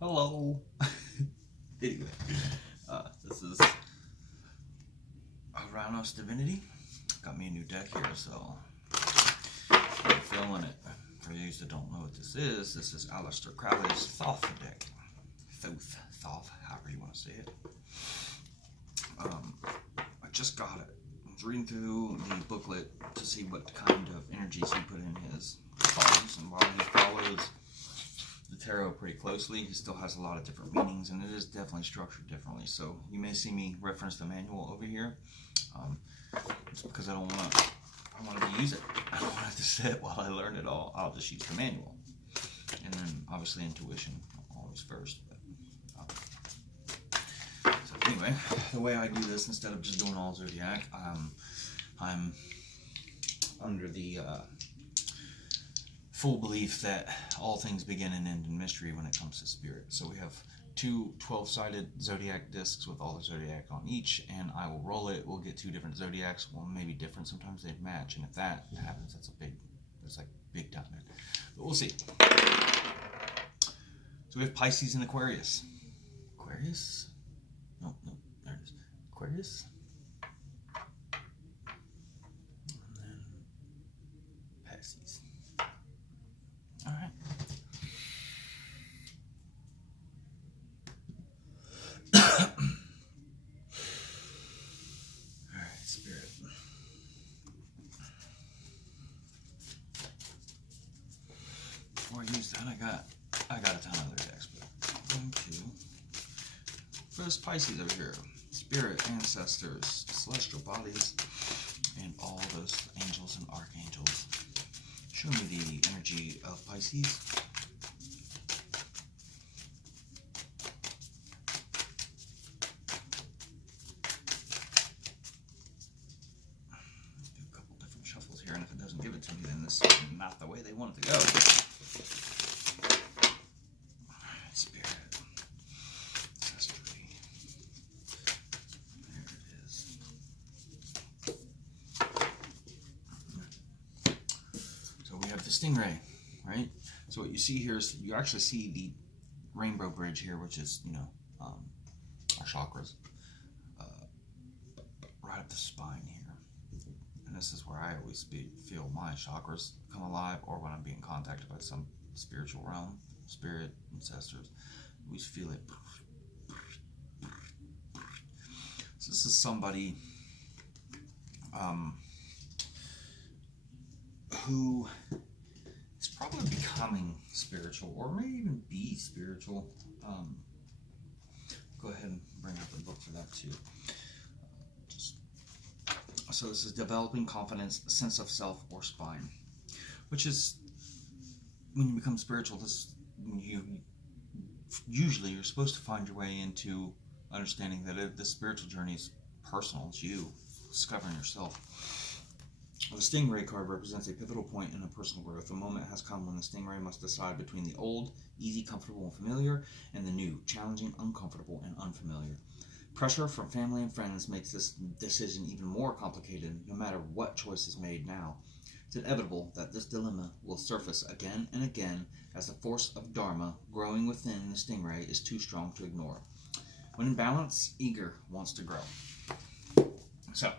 Hello. Anyway, this is Uranus Divinity. Got me a new deck here, so I'm feeling it. For those that don't know what this is Aleister Crowley's Thoth deck. Thoth, however you want to say it. I just got it. I was reading through the booklet to see what kind of energies he put in his cards, and while he follows the tarot pretty closely, he still has a lot of different meanings, and it is definitely structured differently. So you may see me reference the manual over here. It's because I wanted to use it. I don't want to sit while I learn it all. I'll just use the manual, and then obviously intuition always first. So anyway, the way I do this, instead of just doing all zodiac, I'm under the full belief that all things begin and end in mystery when it comes to spirit. So we have two 12-sided zodiac discs with all the zodiac on each, and I will roll it. We'll get two different zodiacs. Well, maybe different. Sometimes they'd match, and if that happens, that's like big time. But we'll see. So we have Pisces and Aquarius. Aquarius? No, there it is. Aquarius. And then Pisces. All right. All right, Spirit. Before I use that, I got a ton of other decks, but I'm going to first Pisces over here. Spirit, ancestors, celestial bodies, and all those angels and archangels. Show me the energy of Pisces. Do a couple different shuffles here, and if it doesn't give it to me, then this is not the way they want it to go. Alright, Spirit. Ancestry. There it is. So we have the stingray, right? So what you see here is you actually see the rainbow bridge here, which is, our chakras, right up the spine here. And this is where I always feel my chakras come alive, or when I'm being contacted by some spiritual realm, spirit, ancestors. I always feel it. So this is somebody who is probably becoming spiritual, or may even be spiritual. Go ahead and bring up the book for that too. So this is developing confidence, sense of self, or spine, which is when you become spiritual. You're supposed to find your way into understanding that the spiritual journey is personal. It's you discovering yourself. The Stingray card represents a pivotal point in a personal growth. The moment has come when the Stingray must decide between the old, easy, comfortable, and familiar, and the new, challenging, uncomfortable, and unfamiliar. Pressure from family and friends makes this decision even more complicated, no matter what choice is made now. It's inevitable that this dilemma will surface again and again as the force of Dharma growing within the Stingray is too strong to ignore. When in balance, eager wants to grow. So,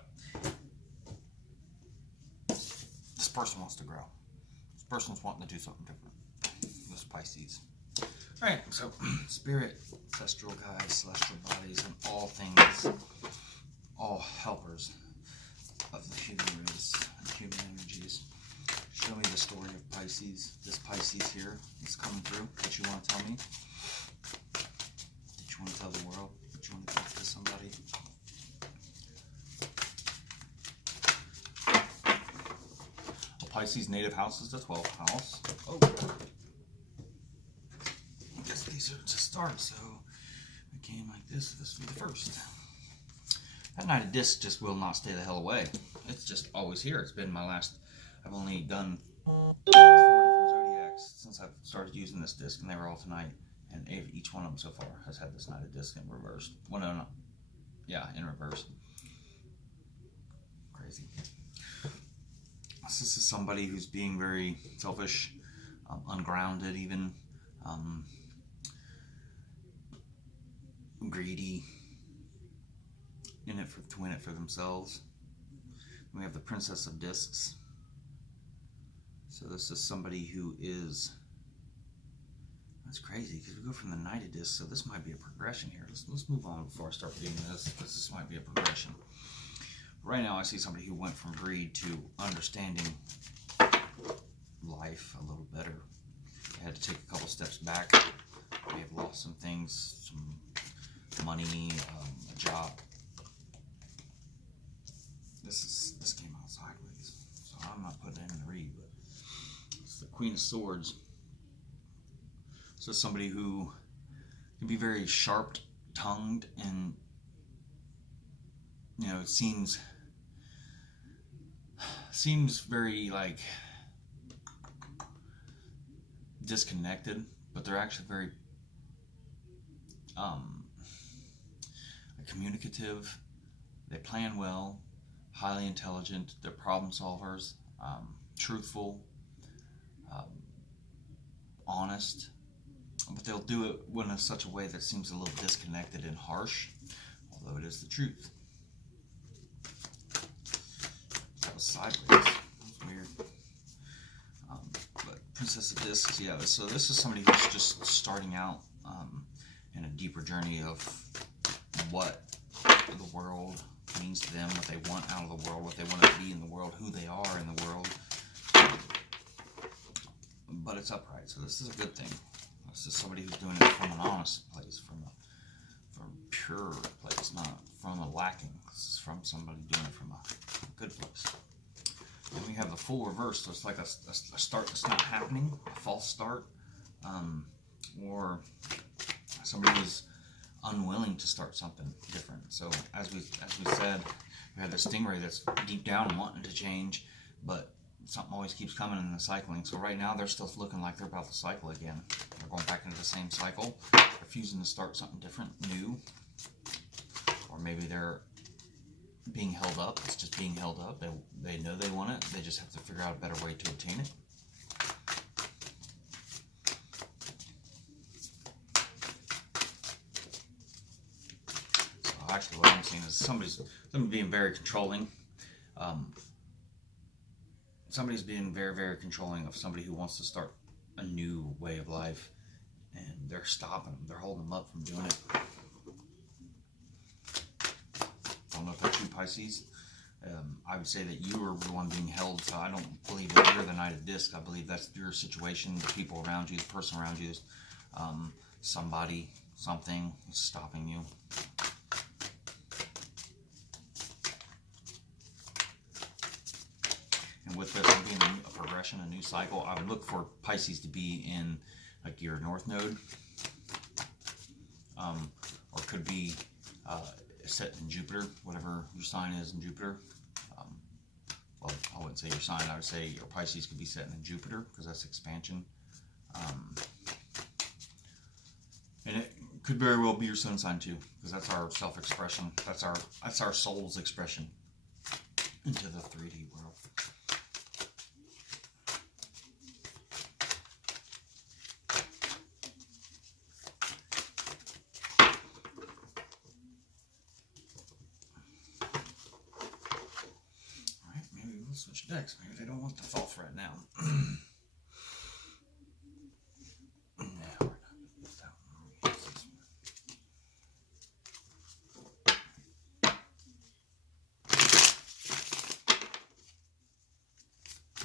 this person wants to grow. This person's wanting to do something different. This Pisces. Alright, so spirit, ancestral guides, celestial bodies, and all things, all helpers of the human race and human energies. Show me the story of Pisces. This Pisces here is coming through. What you want to tell me? Did you want to tell the world? Did you want to talk to somebody? Pisces native house is the 12th house. Oh, I guess these are to start, so it came like this. This will be the first. That Knight of Discs just will not stay the hell away. It's just always here. It's been my last. I've only done 4 different zodiacs since I've started using this disc, and they were all tonight. And each one of them so far has had this Knight of Discs in reverse. Well, no. Yeah, in reverse. Crazy. This is somebody who's being very selfish, ungrounded even, greedy, in it to win it for themselves. We have the Princess of Discs. So this is somebody who is, that's crazy because we go from the Knight of Discs, so this might be a progression here. Let's move on before I start reading this, because this might be a progression. Right now I see somebody who went from greed to understanding life a little better. They had to take a couple steps back. They have lost some things, some money, a job. This came out sideways, so I'm not putting it in the read, but it's the Queen of Swords. So somebody who can be very sharp-tongued and, you know, it seems very like disconnected, but they're actually very communicative. They plan well, highly intelligent. They're problem solvers, truthful, honest, but they'll do it in such a way that seems a little disconnected and harsh, although it is the truth. That was sideways. That was weird. But Princess of Discs, yeah. So this is somebody who's just starting out in a deeper journey of what the world means to them, what they want out of the world, what they want to be in the world, who they are in the world. But it's upright, so this is a good thing. This is somebody who's doing it from an honest place, from a pure place, not from a lacking. This is from somebody doing it from a good place. And we have the full reverse, so it's like a start that's not happening, a false start, or somebody who's unwilling to start something different. So as we said, we have the stingray that's deep down wanting to change, but something always keeps coming in the cycling. So right now they're still looking like they're about to cycle again. They're going back into the same cycle, refusing to start something different, new, or maybe they're being held up. It's just being held up. They know they want it. They just have to figure out a better way to obtain it. So actually what I'm seeing is somebody's being very controlling. Somebody's being very, very controlling of somebody who wants to start a new way of life, and they're stopping them. They're holding them up from doing it. I don't know if that's you, Pisces. I would say that you are the one being held, so I don't believe that you're the Knight of Discs. I believe that's your situation, the people around you, the person around you, is somebody, something is stopping you. And with this being a progression, a new cycle, I would look for Pisces to be in like your North Node, or could be set in Jupiter, whatever your sign is in Jupiter. Well, I wouldn't say your sign, I would say your Pisces could be set in Jupiter, because that's expansion. And it could very well be your sun sign too, because that's our self-expression. That's our soul's expression into the 3D world. Switch decks. Maybe they don't want the fall threat now. No, we're not going to use that one. We're going to use this one.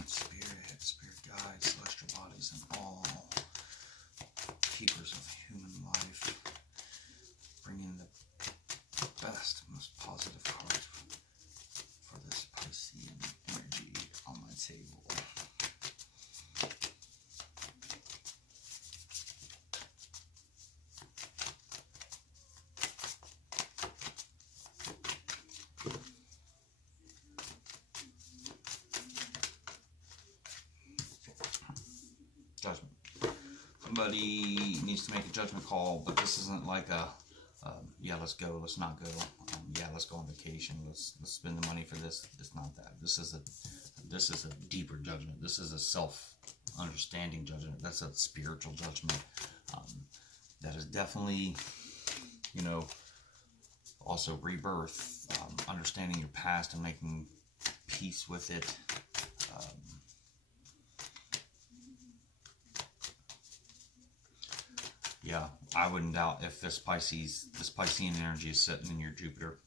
Spirit, spirit guides, celestial bodies, and all keepers of human life, bringing the best, most positive cards for this Piscean energy on my table. Judgment. Somebody needs to make a judgment call, but this isn't like a yeah, let's go, let's not go. Yeah, let's go on vacation. Let's spend the money for this. It's not that. This is a deeper judgment. This is a self-understanding judgment. That's a spiritual judgment. That is definitely you know, also rebirth, understanding your past and making peace with it. Yeah, I wouldn't doubt if this Piscean energy is sitting in your Jupiter.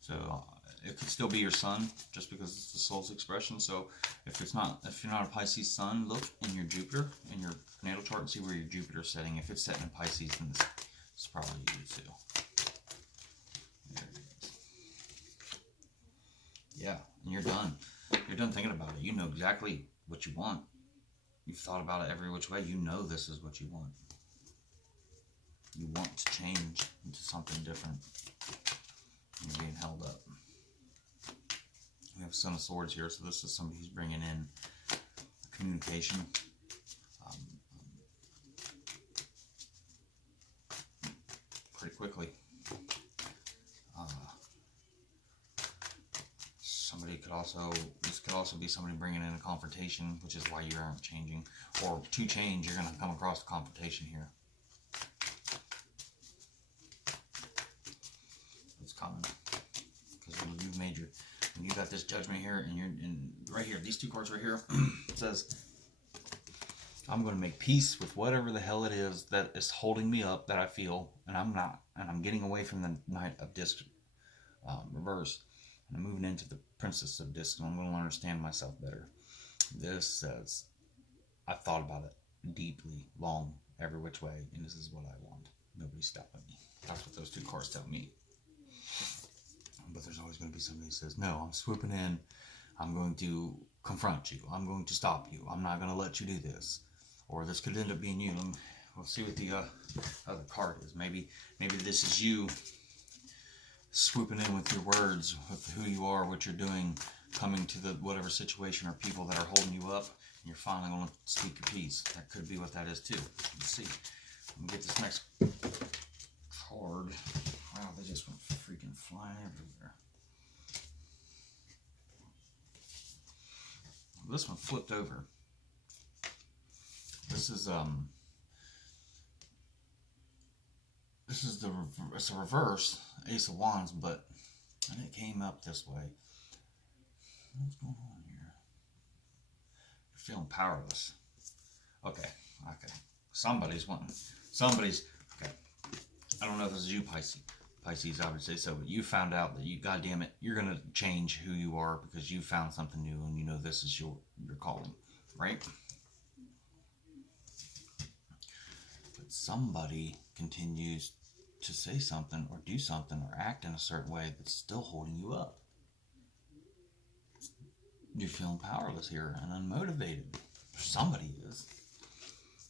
So it could still be your sun, just because it's the soul's expression. So if you're not a Pisces sun, look in your Jupiter, in your natal chart, and see where your Jupiter's setting. If it's setting in Pisces, then this is probably you too. There it is. Yeah, and you're done. You're done thinking about it. You know exactly what you want. You've thought about it every which way. You know this is what you want. You want to change into something different. You're being held up. We have Son of Swords here, so this is somebody who's bringing in communication. Pretty quickly. This could also be somebody bringing in a confrontation, which is why you aren't changing. Or to change, you're going to come across a confrontation here. It's coming. Because when you got this judgment here, and you're right here, these two cards right here, it says, I'm going to make peace with whatever the hell it is that is holding me up, that I feel, and I'm getting away from the Knight of Discs reverse. And I'm moving into the Princess of Discs, and I'm going to understand myself better. This says, I've thought about it deeply, long, every which way, and this is what I want. Nobody's stopping me. That's what those two cards tell me. But there's always going to be somebody who says, no, I'm swooping in. I'm going to confront you. I'm going to stop you. I'm not going to let you do this. Or this could end up being you. We'll see what the other card is. Maybe this is you swooping in with your words, with who you are, what you're doing, coming to the whatever situation or people that are holding you up, and you're finally going to speak your piece. That could be what that is too. Let's see. Let me get this next card. Wow, they just went freaking flying everywhere. This one flipped over. This is it's a reverse Ace of Wands, but and it came up this way. What's going on here? You're feeling powerless. Okay. Somebody's okay. I don't know if this is you, Pisces, I would say so, but you found out that God damn it, you're gonna change who you are because you found something new and you know this is your calling, right? But somebody continues to say something or do something or act in a certain way that's still holding you up. You're feeling powerless here and unmotivated. Somebody is.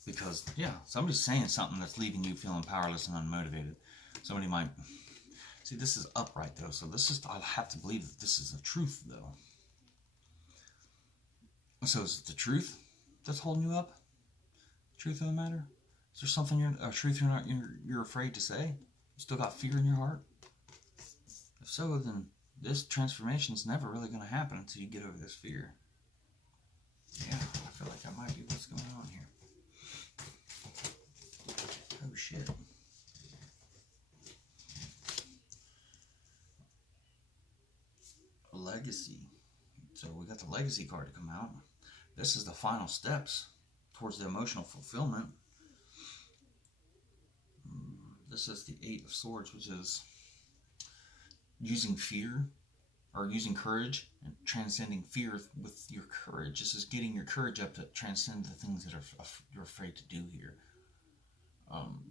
Because, yeah, somebody's saying something that's leaving you feeling powerless and unmotivated. Somebody might... See, this is upright, though, so this is... I have to believe that this is the truth, though. So is it the truth that's holding you up? Truth of the matter? Is there something a truth you're afraid to say? You still got fear in your heart? If so, then this transformation is never really going to happen until you get over this fear. Yeah, I feel like that might be what's going on here. Oh shit. Legacy. So we got the legacy card to come out. This is the final steps towards the emotional fulfillment. This is the Eight of Swords, which is using fear or using courage and transcending fear with your courage. This is getting your courage up to transcend the things that you're afraid to do here.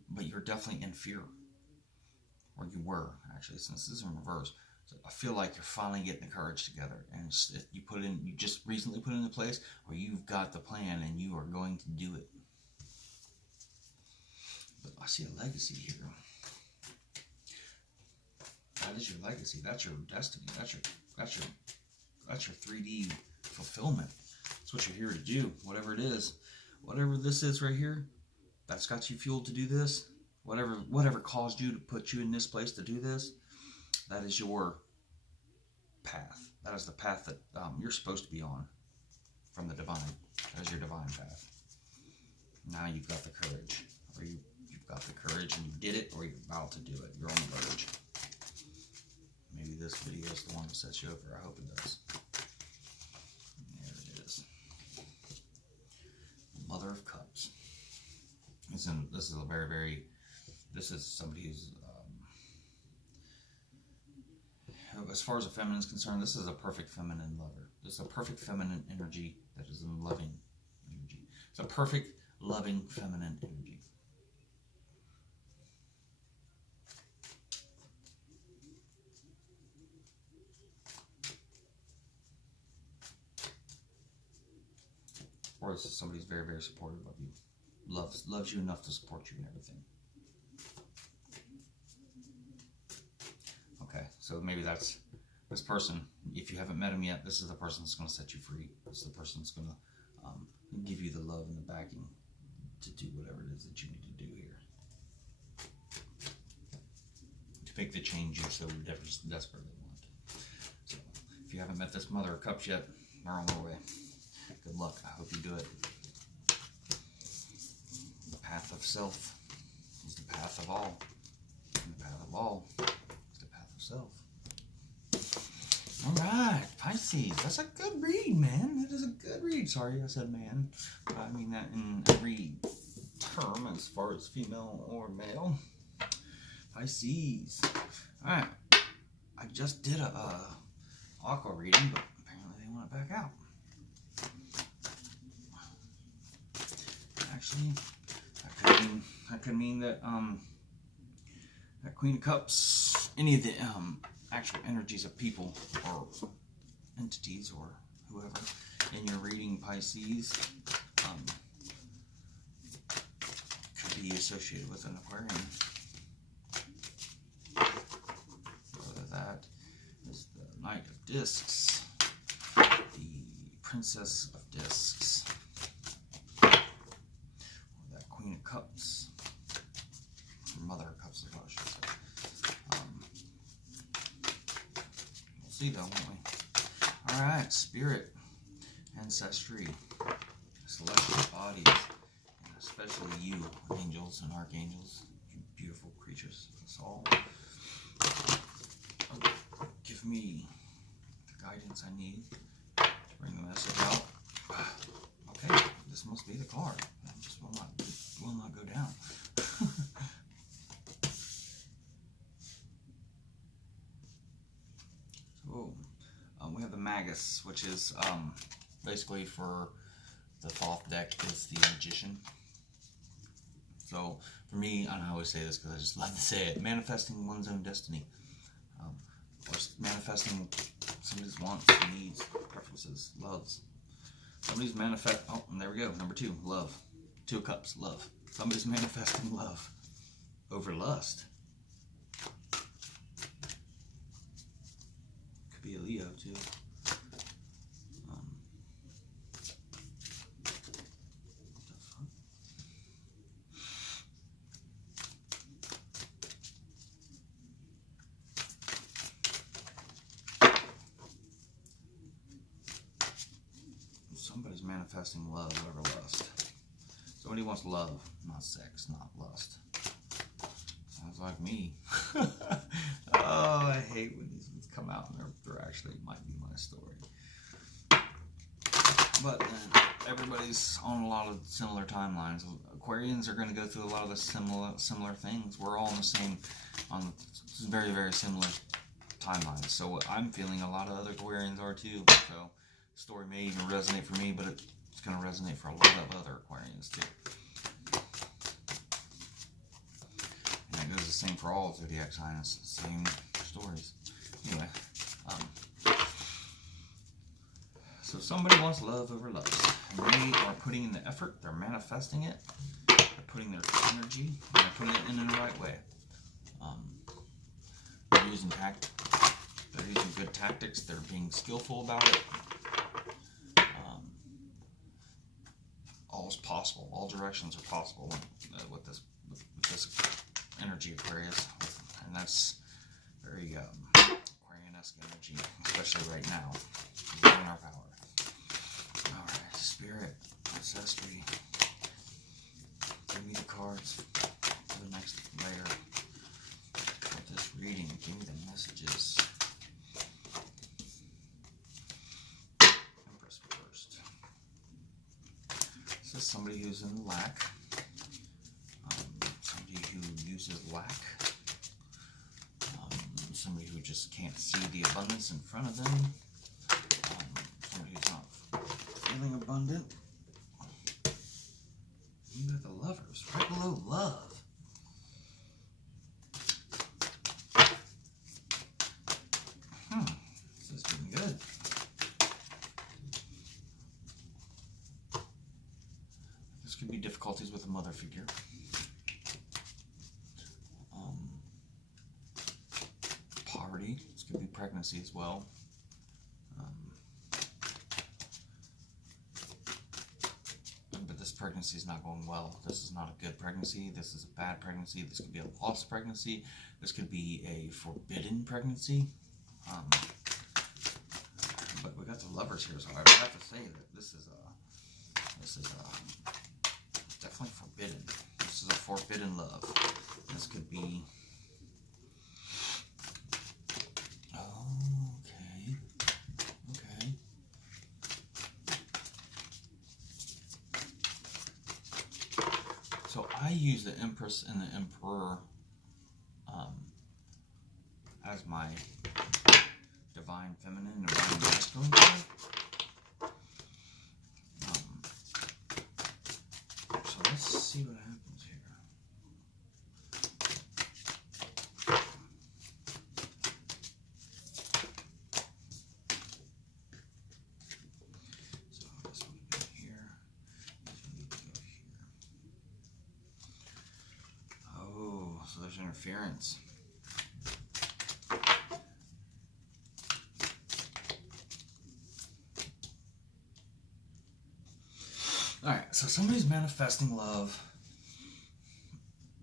But you're definitely in fear, or you were actually, since this is in reverse. So I feel like you're finally getting the courage together, and you just recently put it into place, or you've got the plan and you are going to do it. But I see a legacy here. That is your legacy. That's your destiny. That's your 3D fulfillment. That's what you're here to do. Whatever it is, whatever this is right here, that's got you fueled to do this. Whatever caused you to put you in this place to do this, that is your path. That is the path that you're supposed to be on. from the divine. As your divine path. Now you've got the courage. Or you've got the courage and you did it, or you're about to do it. You're on the verge. Maybe this video is the one that sets you over. I hope it does. There it is. Mother of Cups. This is a very, this is somebody who's, as far as a feminine is concerned, this is a perfect feminine lover. This is a perfect feminine energy that is in loving energy. It's a perfect loving feminine energy. Or this is somebody who's very supportive of you. Loves you enough to support you in everything. Okay, so maybe that's this person. If you haven't met him yet, this is the person that's going to set you free. This is the person that's going to give you the love and the backing to do whatever it is that you need to do here. To make the change you so desperately want. So, if you haven't met this Mother of Cups yet, we're on our way. Good luck. I hope you do it. The path of self is the path of all. And the path of all is the path of self. Alright, Pisces. That's a good read, man. That is a good read. Sorry, I said man. But I mean that in every term as far as female or male. Pisces. Alright. I just did a aqua reading, but apparently they want it back out. Actually, that could mean that that Queen of Cups, any of the actual energies of people or entities or whoever in your reading, Pisces, could be associated with an Aquarian. Whether that is the Knight of Discs, the Princess of Discs, Queen of Cups, or Mother of Cups, I should say. We'll see though, won't we? Alright, Spirit, Ancestry, Celestial Bodies, and especially you, angels and archangels, you beautiful creatures of us all. Give me the guidance I need to bring the message out. Okay, this must be the card. It just will not go down. So, we have the Magus, which is basically for the Thoth deck is the Magician. So, for me, and I always say this because I just love to say it, manifesting one's own destiny. Or manifesting somebody's wants, needs, preferences, loves. Somebody's oh, and there we go. Number 2, love. 2 of Cups, love. Somebody's manifesting love over lust. Could be a Leo too. Somebody's manifesting love over lust. Somebody wants love, not sex, not lust. Sounds like me. Oh, I hate when these ones come out and they're actually might be my story. But everybody's on a lot of similar timelines. Aquarians are going to go through a lot of the similar things. We're all on the same, on very similar timelines. So I'm feeling a lot of other Aquarians are too. So the story may even resonate for me, but it's going to resonate for a lot of other Aquarians too. And it goes the same for all zodiac signs, same stories. Anyway, so somebody wants love over lust, and they are putting in the effort, they're manifesting it, they're putting their energy, and they're putting it in the right way. They're using good tactics, they're being skillful about it. All is possible, all directions are possible with this energy Aquarius, and that's very Aquarian-esque energy, especially right now. We're in our power. Alright. Spirit, ancestry, give me the cards for the next layer of this reading. Give me the messages. Empress first. This is somebody who's in lack. Somebody who uses lack. Somebody who just can't see the abundance in front of them. Somebody who's not feeling abundant. You got the Lovers right below love. This is doing good. This could be difficulties with a mother figure. Poverty. This could be pregnancy as well. But this pregnancy is not going well. This is not a good pregnancy. This is a bad pregnancy. This could be a lost pregnancy. This could be a forbidden pregnancy. But we got the Lovers here, so I would have to say that this is definitely forbidden. This is a forbidden love. This could be. Okay. So I use the Empress and the Emperor as my divine feminine and divine masculine card. So let's see what happens here. So this one go here. This one need to go here. Oh, so there's interference. Alright, so somebody's manifesting love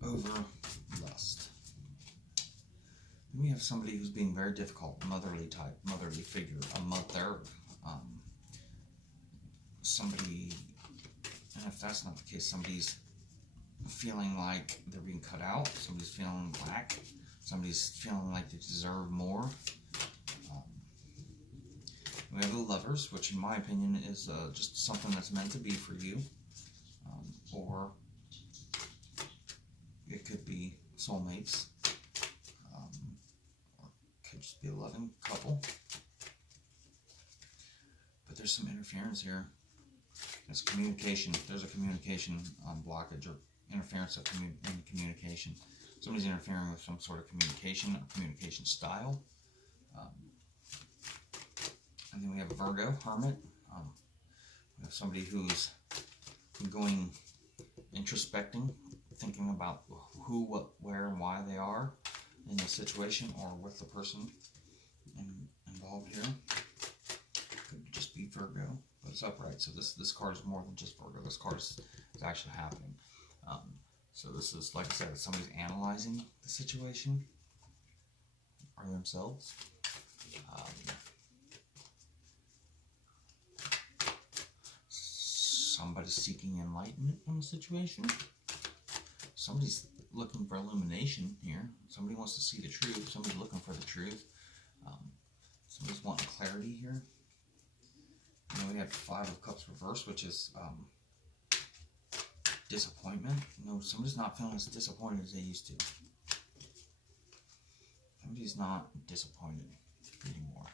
over lust. Then we have somebody who's being very difficult, motherly type, motherly figure, a mother. Somebody, and if that's not the case, somebody's feeling like they're being cut out, somebody's feeling lack, somebody's feeling like they deserve more. We have the Lovers, which in my opinion is just something that's meant to be for you. Or it could be soulmates. Or it could just be a loving couple. But there's some interference here. There's communication. There's a communication blockage or interference in communication. Somebody's interfering with some sort of communication or communication style. And then we have a Virgo, Hermit. We have somebody who's going introspecting, thinking about who, what, where, and why they are in the situation or with the person involved here. Could just be Virgo, but it's upright. So this card is more than just Virgo. This card is actually happening. So this is, like I said, somebody's analyzing the situation or themselves. Somebody's seeking enlightenment on the situation. Somebody's looking for illumination here. Somebody wants to see the truth. Somebody's looking for the truth. Somebody's wanting clarity here. And then we have 5 of Cups reversed, which is disappointment. No, somebody's not feeling as disappointed as they used to. Somebody's not disappointed anymore.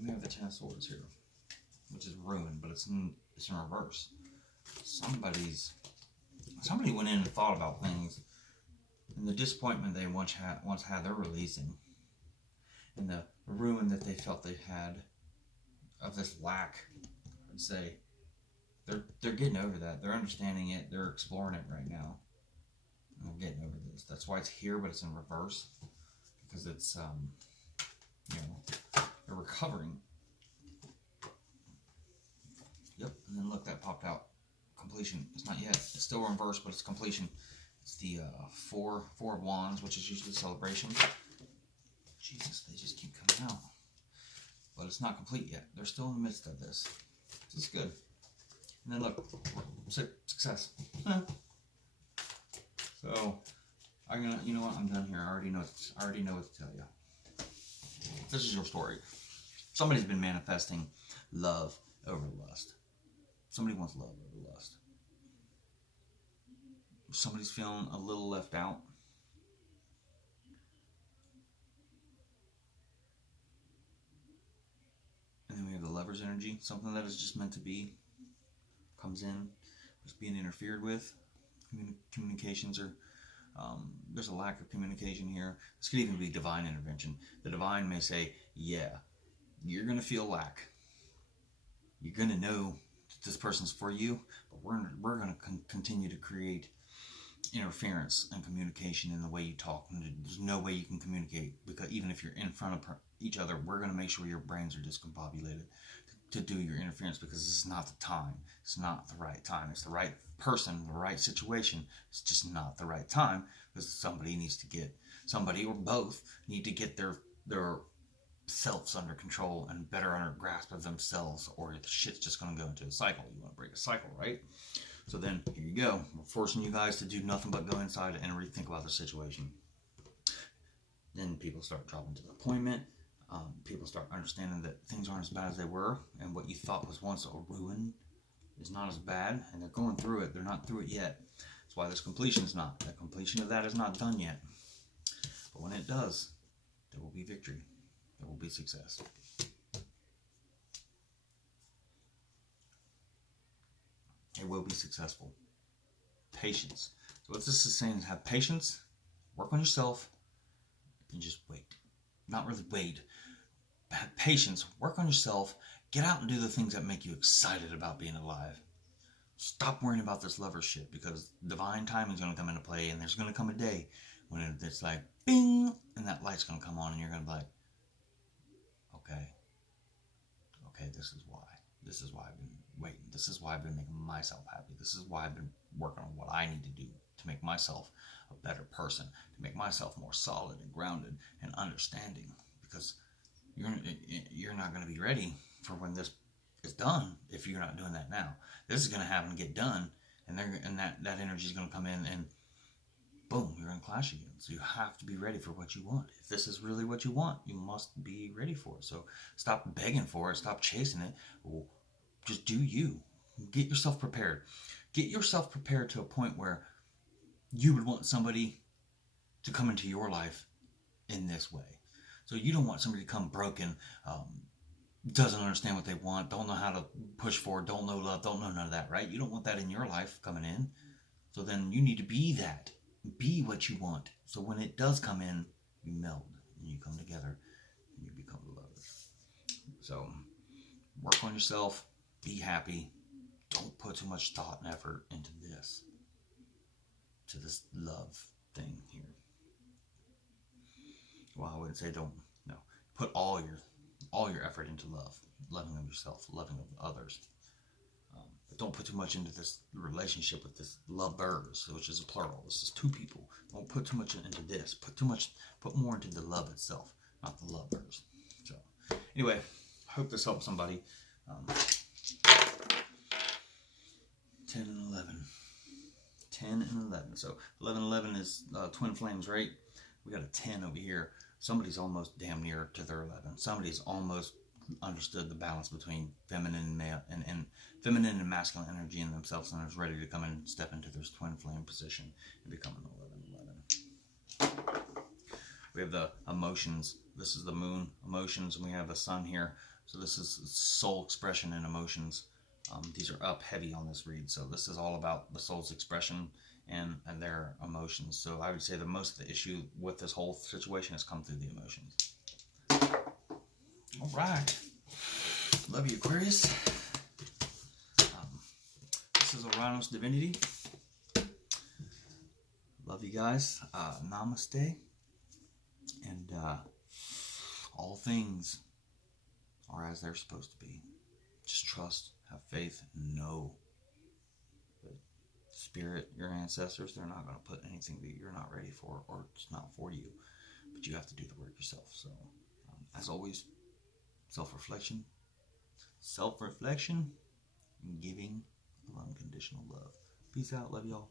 We have the 10 of Swords here, which is ruin, but it's in reverse. Somebody went in and thought about things, and the disappointment they once had, they're releasing, and the ruin that they felt they had of this lack, I'd say, they're getting over that. They're understanding it. They're exploring it right now. And they're getting over this. That's why it's here, but it's in reverse, because it's they're recovering. Yep, and then look, that popped out completely. completion. It's not yet. It's still reversed, but it's completion. It's the four of wands, which is usually celebration. Jesus, they just keep coming out. But it's not complete yet. They're still in the midst of this. This is good. And then look, success. So you know what? I'm done here. I already know what to tell you. This is your story. Somebody's been manifesting love over lust. Somebody wants love over lust. Somebody's feeling a little left out. And then we have the Lover's energy. Something that is just meant to be comes in, is being interfered with. Communications are, there's a lack of communication here. This could even be divine intervention. The divine may say, yeah, you're going to feel lack. You're going to know that this person's for you, but we're going to continue to create interference and communication in the way you talk. And there's no way you can communicate, because even if you're in front of each other, we're going to make sure your brains are discombobulated to do your interference, because this is not the time. It's not the right time. It's the right person, the right situation. It's just not the right time, because somebody or both need to get their selves under control and better under grasp of themselves, or the shit's just going to go into a cycle. You want to break a cycle, right? So then here you go. We're forcing you guys to do nothing but go inside and rethink about the situation. Then people start dropping to the appointment. People start understanding that things aren't as bad as they were, and what you thought was once a ruin is not as bad, and they're going through it. They're not through it yet. That's why this completion is not. The completion of that is not done yet. But when it does, there will be victory. There will be success. It will be successful. Patience. So what this is saying is have patience, work on yourself, and just wait. Not really wait. Have patience, work on yourself, get out and do the things that make you excited about being alive. Stop worrying about this lover shit, because divine timing is going to come into play, and there's going to come a day when it's like, bing, and that light's going to come on, and you're going to be like, okay, this is why. This is why I've been waiting. This is why I've been making myself happy. This is why I've been working on what I need to do to make myself a better person, to make myself more solid and grounded and understanding, because you're not going to be ready for when this is done if you're not doing that now. This is going to happen and get done, and that energy is going to come in, and boom, you're going to clash again. So you have to be ready for what you want. If this is really what you want, you must be ready for it. So stop begging for it. Stop chasing it. Just do you. Get yourself prepared. Get yourself prepared to a point where you would want somebody to come into your life in this way. So you don't want somebody to come broken, doesn't understand what they want, don't know how to push forward, don't know love, don't know none of that, right? You don't want that in your life coming in. So then you need to be that. Be what you want. So when it does come in, you meld and you come together and you become lovers. So work on yourself. Be happy. Don't put too much thought and effort into this. To this love thing here. Well, I wouldn't say don't. No. Put all your effort into love. Loving of yourself. Loving of others. But don't put too much into this relationship with this lovers, which is a plural. This is two people. Don't put too much into this. Put more into the love itself, not the lovers. So, anyway, hope this helps somebody. 10 and 11. 10 and 11. So 11, 11 is twin flames, right? We got a 10 over here. Somebody's almost damn near to their 11. Somebody's almost understood the balance between feminine and male and feminine and masculine energy in themselves, and is ready to come in and step into this twin flame position and become an 11, 11. We have the emotions. This is the moon emotions, and we have the sun here. So this is soul expression and emotions. These are up heavy on this read, so this is all about the soul's expression and their emotions. So I would say that most of the issue with this whole situation has come through the emotions. All right. Love you, Aquarius. This is Uranus Divinity. Love you guys. Namaste. And all things are as they're supposed to be. Just trust, have faith, and know that spirit, your ancestors, they're not going to put anything that you're not ready for or it's not for you. But you have to do the work yourself. So, as always, self-reflection, and giving of unconditional love. Peace out. Love y'all.